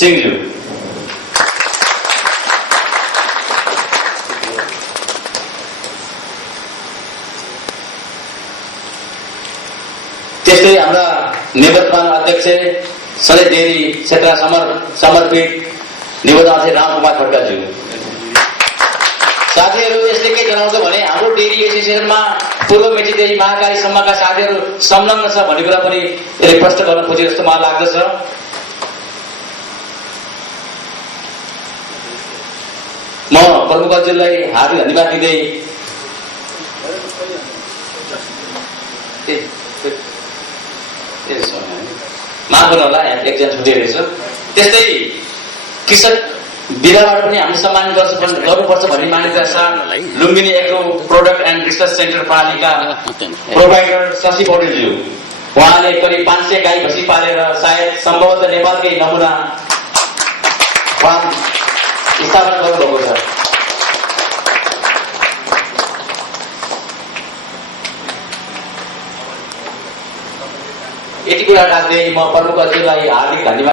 सिंहज्यू। त्यस्तै हाम्रा निवर्तमान अध्यक्ष सधैँ डेरी क्षेत्र समर्पित निवर्तमान अध्यक्ष रामकुमार खड्काज्यू। साथीहरू यसले के जनाउँछ भने हाम्रो डेरी एसोसिएसनमा पूर्व मेचीदेखि महाकालीसम्मका साथीहरू संलग्न छ भन्ने कुरा पनि यसले प्रश्न गर्न खोजे जस्तो मलाई लाग्दछ। म प्रमुख अध्यक्षलाई हार्दिक धन्यवाद दिँदै माफ गर्नु होला, एकजना छुटिरहेछ। त्यस्तै कृषक विधाबाट पनि हामीले सम्मानित गर्नुपर्छ भन्ने मान्यता साथ Lumbini agro product and research centre प्रणालीका प्रोभाइडर शशि पौडेलज्यू, उहाँले करिब 500 गाई भैँसी पालेर सायद सम्भवतः नेपालकै नमुना फार्म स्थापना गर्नुभएको छ। यति कुरा राख्दै म प्रमुख अध्यक्षलाई हार्दिक धन्यवाद